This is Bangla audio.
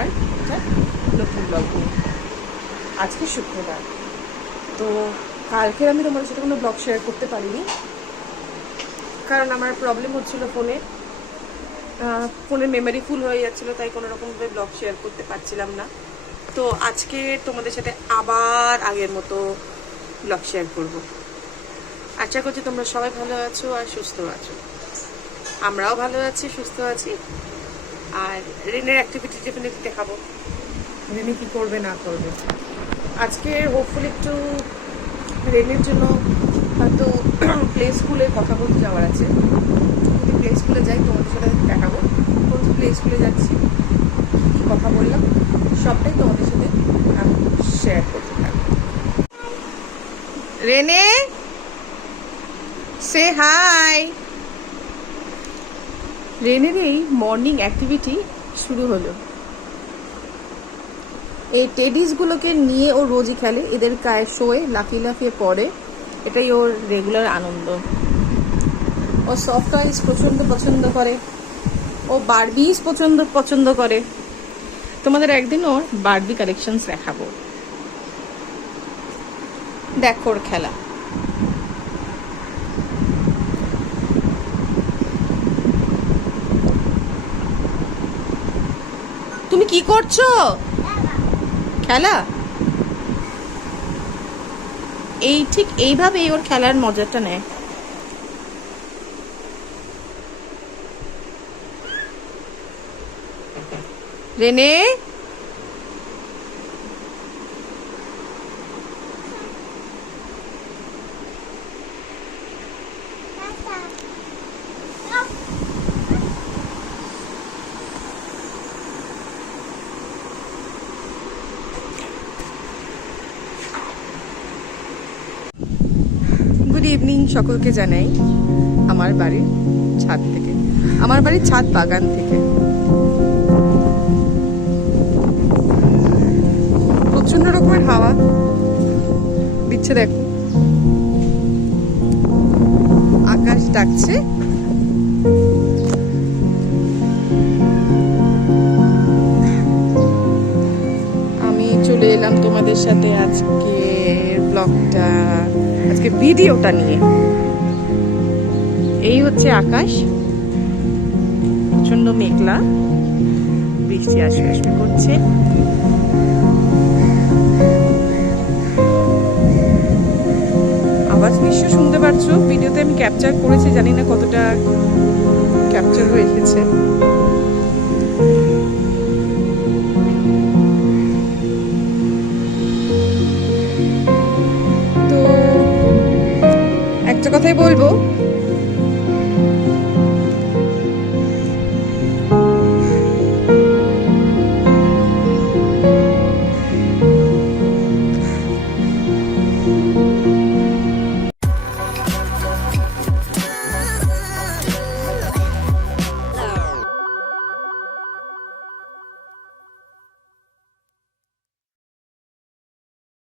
আবার একটা নতুন ব্লগ নিয়ে। আজকে শুক্রবার, তো কালকে আমি তোমাদের সাথে কোনো ব্লগ শেয়ার করতে পারিনি, কারণ আমার প্রবলেম হচ্ছিলো ফোনের মেমোরি ফুল হয়ে যাচ্ছিলো, তাই কোনো রকমভাবে ব্লগ শেয়ার করতে পারছিলাম না। তো আজকে তোমাদের সাথে আবার আগের মতো ব্লগ শেয়ার করব। আশা করছি তোমরা সবাই ভালো আছো আর সুস্থ আছো। আমরাও ভালো আছি, সুস্থ আছি। আর রেনের অ্যাক্টিভিটি ডেফিনেটলি দেখাবো, রেনে কী করবে না করবে। আজকে হোপফুলি একটু রেনের জন্য হয়তো প্লে স্কুলে কথা বলতে যাওয়ার আছে। যদি প্লে স্কুলে যাই তোমাদের সাথে দেখাবো কোন প্লে স্কুলে যাচ্ছি, কী কথা বললাম, সবটাই তোমাদের সাথে আমি শেয়ার করতে থাকবো। রেনে, সে হাই। রেনের এই মর্নিং অ্যাক্টিভিটি শুরু হলো। এই টেডিসগুলোকে নিয়ে ও রোজই খেলে, এদের গায়ে শোয়ে, লাফিয়ে লাফিয়ে পড়ে, এটাই ওর রেগুলার আনন্দ। ও সফট টয়েস প্রচণ্ড পছন্দ করে, ও বারবিস পছন্দ করে। তোমাদের একদিন ওর বারবি কালেকশনস দেখাবো, দেখো ওর খেলা। তুমি কি করছো? খেলা। এই ঠিক এইভাবেই ওর খেলার মজাটা নেয়। রেনে, গুড ইভিনিং সকলকে জানাই আমার বাড়ির ছাদ থেকে, আমার বাড়ির ছাদ বাগান থেকে। প্রচন্ড রকমের হাওয়া দিচ্ছে, দেখো আকাশ ডাকছে। আমি চলে এলাম তোমাদের সাথে আজকে ব্লগটা, আজকে ভিডিওটা নিয়ে। এই হচ্ছে আকাশ, প্রচন্ড মেঘলা, বৃষ্টি আসবে আসবে করছে। আওয়াজ নিশ্চয় শুনতে পাচ্ছ, ভিডিওতে আমি ক্যাপচার করেছি, জানি না কতটা ক্যাপচার হয়ে এসেছে। তো একটা কথাই বলবো,